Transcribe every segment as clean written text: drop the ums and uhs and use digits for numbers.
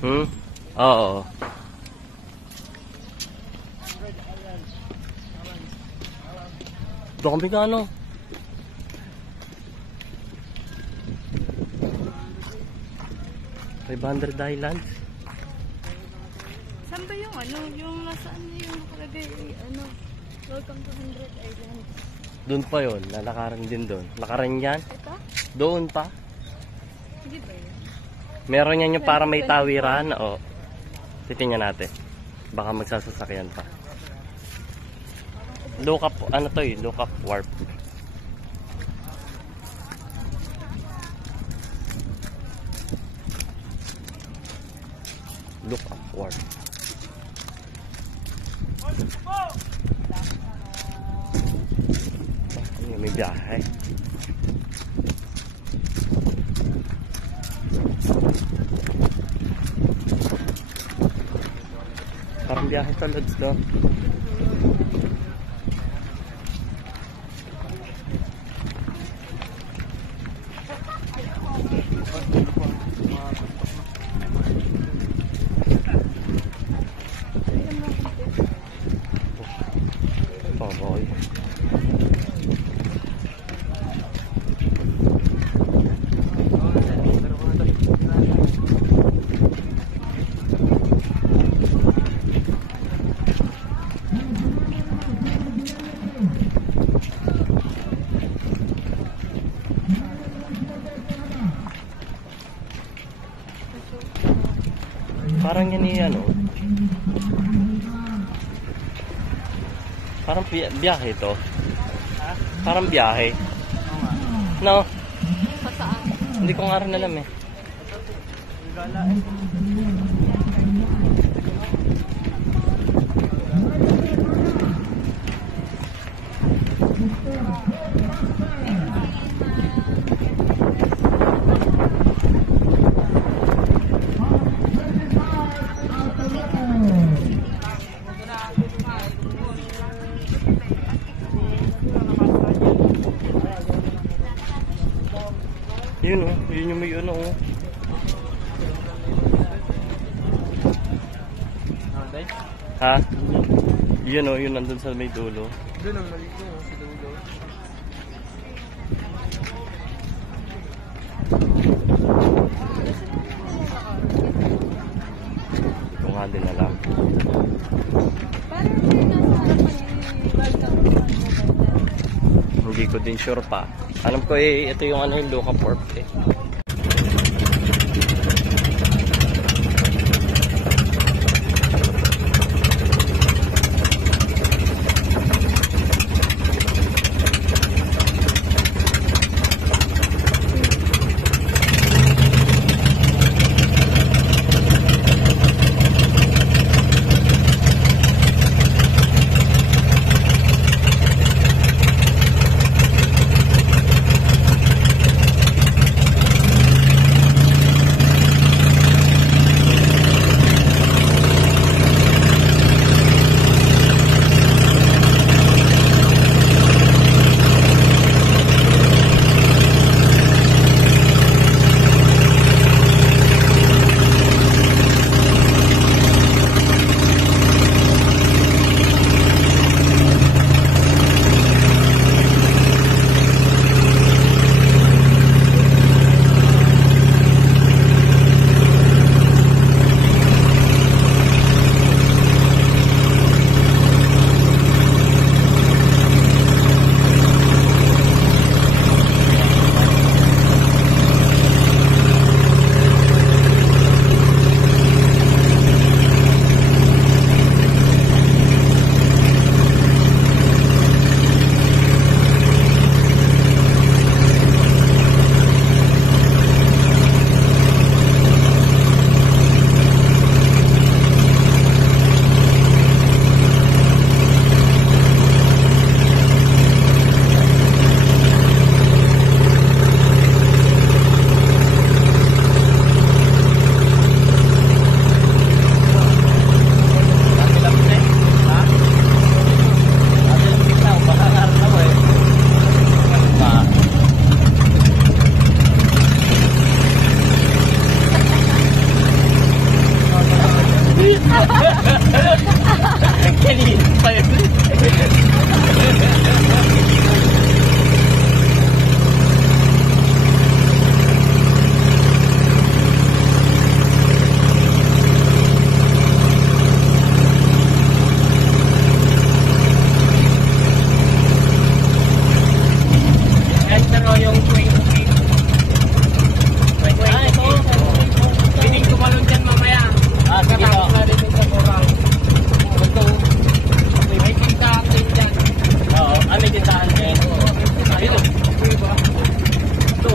Hmm? Oo. Doon kami ka ano? $500 Islands. Saan ba yung ano? Yung nasaan na yung nakalagay? Ano? Welcome to 100 Islands. Doon pa yun. Lalakaran din doon. Lakaran yan? Ito? Doon pa. Hindi ba yun? Meron yan yung para may tawiran. O. Titingnan natin. Baka magsasasakyan pa. Look up. Ano to eh? Look up warp. Look up warp. May biyahe. Parang biyahe sa Lods, no? Oh, boy. Parang yan yan, oh. Parang biyahe to. Ha? Parang biyahe. Oo nga. No? Sa saan? Hindi ko nga rin alam eh. Gala eh. Yun oh, yun yung may ano oh. Day? Ha? Yun oh, yun nandun sa may dulo. Doon ang mali ko, sa dulo. Kung nga din alam. Parang may nasa harapan yung welcome to 100 Islands. Hindi ko din sure pa. Alam ko eh, ito yung ano yung local port eh. ano, yung swing. Ah, ito. Piling tumalon dyan mamaya. Ah, sige po. Katapos na rin yung sa korang. Ito. May tindahan din dyan. Oo, may tindahan din. Ayun o. Ito.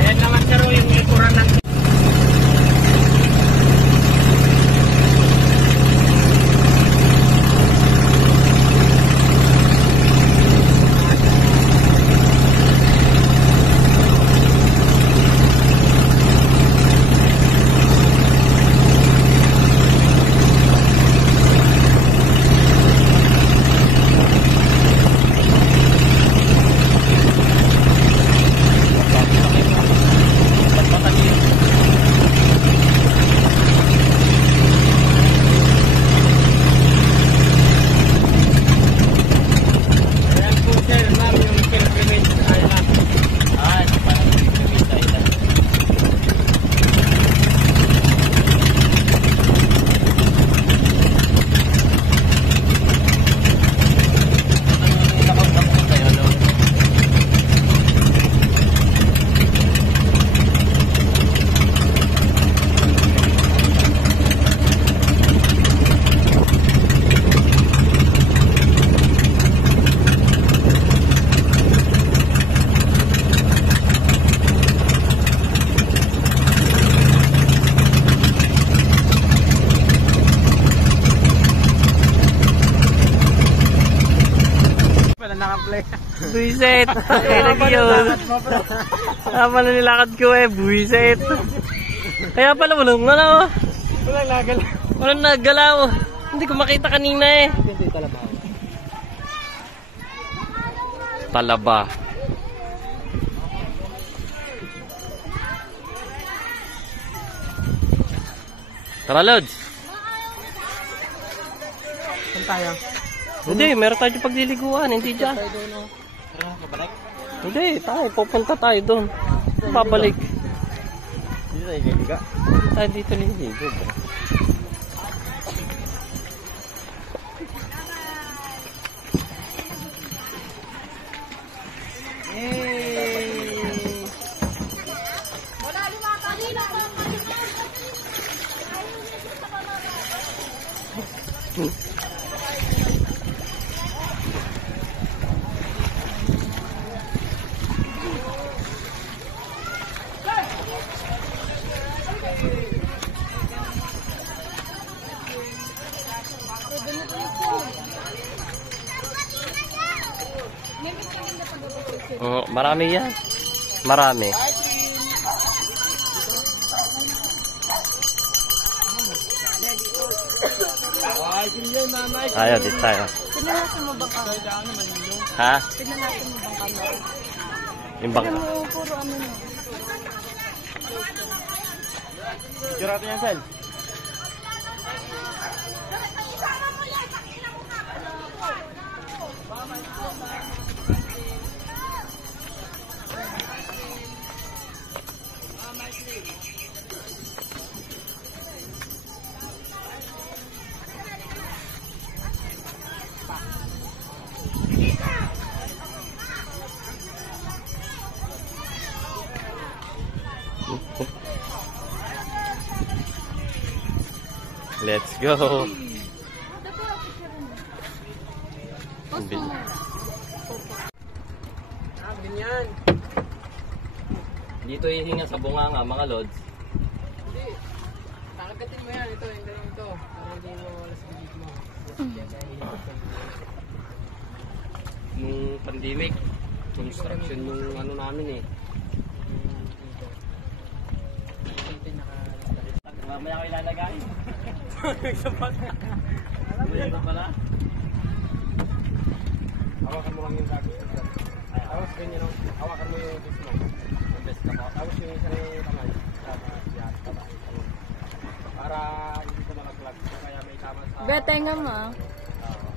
Ayan naman sir, yung likuran ng ayan po sir, ma'am, yung pilgrimage island. Ah, ito parang pilgrimage island. Wala naka-play. Buisit! Ay, yun. Tama na nilakad ko eh, buisit. Kaya pala walang ano, Walang nagal. walang nagalaw. Hindi ko makita kanina eh. Hindi talaga. Talaba. Tara, Lods. Saan tayo? Hindi, meron tayo dyan pagliliguan, hindi dyan. Tayo doon, no? Tara, kabalik. Hindi, tayo, pupunta tayo doon. Babalik. Dito tayo galiga. Tayo dito liligo. bro. Yay! Marami yan. Marami. Ay, sige, mama. Ayaw, dito tayo. Pinalasan mo bang kami? Ha? Pinalasan mo bang kami? Yung bang... Alam mo, puro ano na. Picture natin yan, Sel. Let's go. Ganyan. Dito hihinga sa bunganga, mga lods. Hindi. Kakagatin mo yan. Ito, yung ganyan ito. Para hindi mo wala sa bibig mo. Nung pandemic, construction yung ano namin eh. Mamaya ko ilalagay. Sapat. Ito pala. Hawakan mo lang yung dagos. Tapos ganyan, no? Hawakan mo yung gusto mo. Yung best ka po. Tapos yung isa yung kamay. Yan, taba. Para hindi ka malaglag. Kaya may tama sa... Betenga mo. Oo.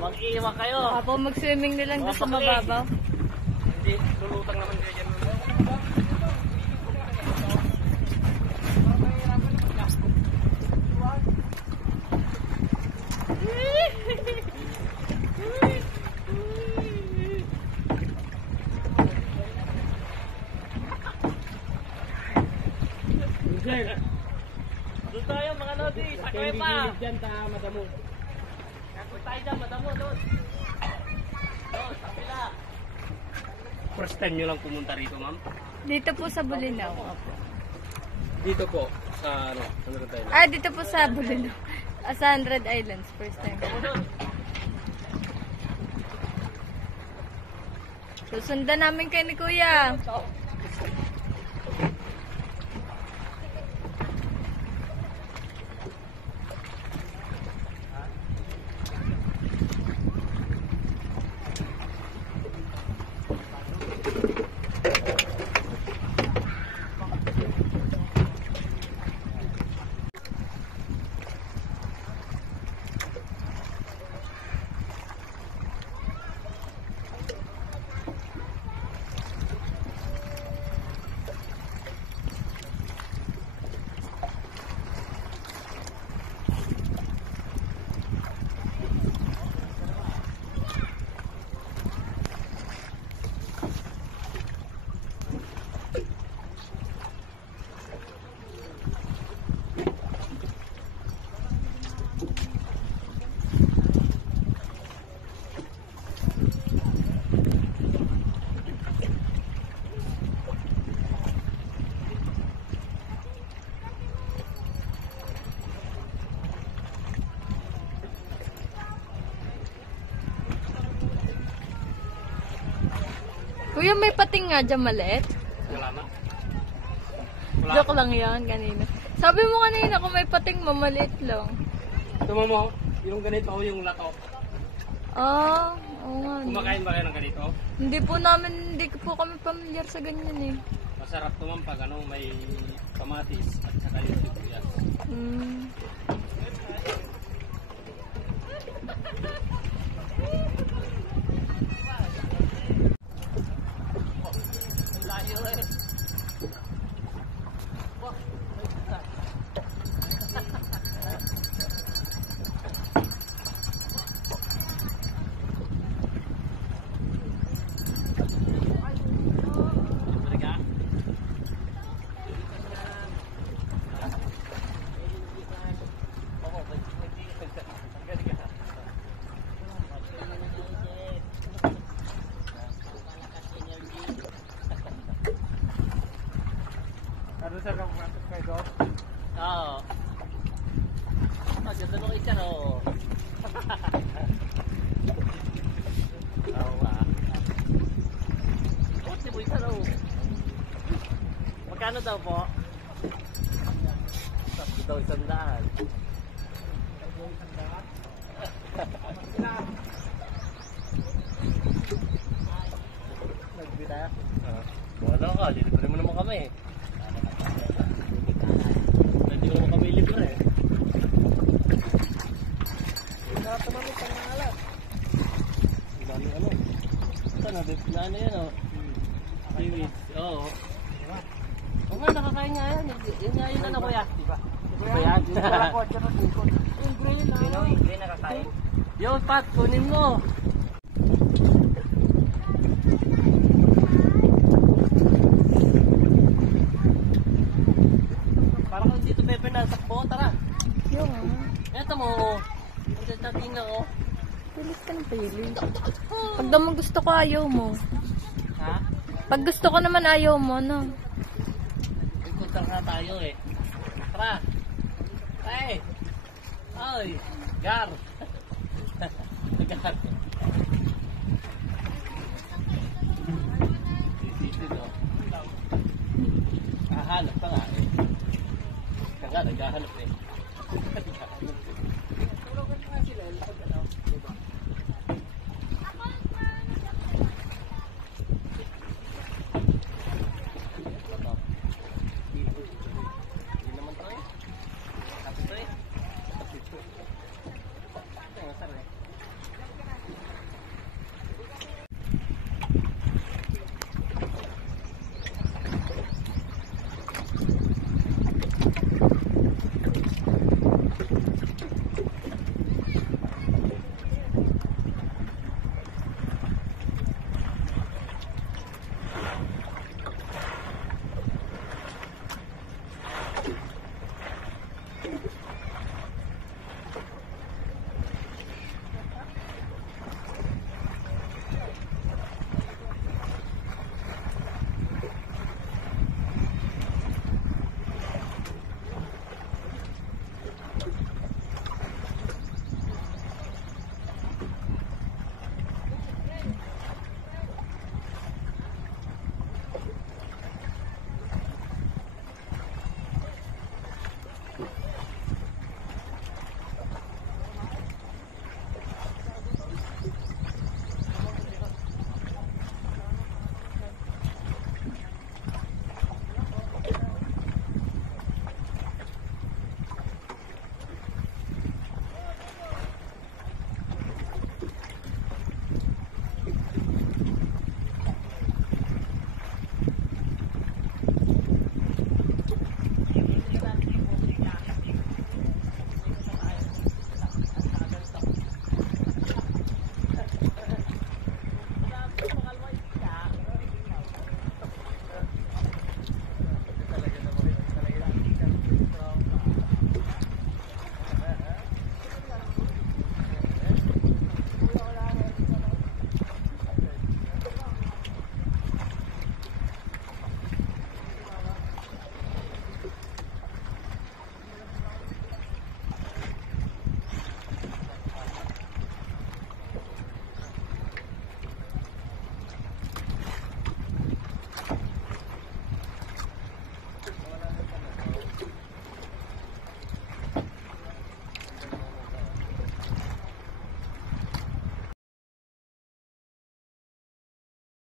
Mag-iiwan kayo. Apo, mag-swimming na lang doon sa mababaw. Hindi, lulutang naman kayo dyan. Doon tayo mga lodi, sakay pa. Dyan ta, madamo. Kapag tayo dyan, madamo doon. Doon, sa pila. First time nyo lang pumunta rito, ma'am? Dito po sa Bulinaw. Apo. Dito po, sa ano, ano tayo? Ah, dito po sa Bulinaw. Sa 100 Islands, first time. Susundan namin kayo ni Kuya. Kuya, may pating nga dyan maliit. Wala na. Joke lang yan kanina. Sabi mo kanina kung may pating mamaliit lang. Tuma mo, yung ganito o yung lato. Ah, oo nga. Kumakain ba kayo ng ganito? Hindi po kami pamilyar sa ganyan eh. Masarap naman pag ano, may kamatis at saka yung sibuyas. Hmm. Layo eh. Ano sa kamatis kayo doon? Oo. Ganda mo kayo siya, oo. Oo ba? Oh, si Boy Saro. Magkano daw po? Tapos daw 100. Nagbita? Wala ka, libre mo naman kami. Hindi naman kami libre eh. Sarap naman may pangalat. Ang dami ano. Ito na ano yan o. Seaweed. Oo. Oo nga, nakakain nga yan. Yun nga yun ano kuya. Diba? Diba yan? Yung green na. Yung green nakakain. Yo Pat, kunin mo. Parang kung dito Pepe nasakbo, tara. Yung Eto mo. Ang ganda tingnan ko. pilit ka ng pilit. Pag naman gusto ko, ayaw mo. Ha? Pag gusto ko naman, ayaw mo, no? Ikutan na tayo eh. Tara. Ay. Ay. Gar. Gar. Sisisi do. Kahanap pa nga eh. Kaya naghahanap eh.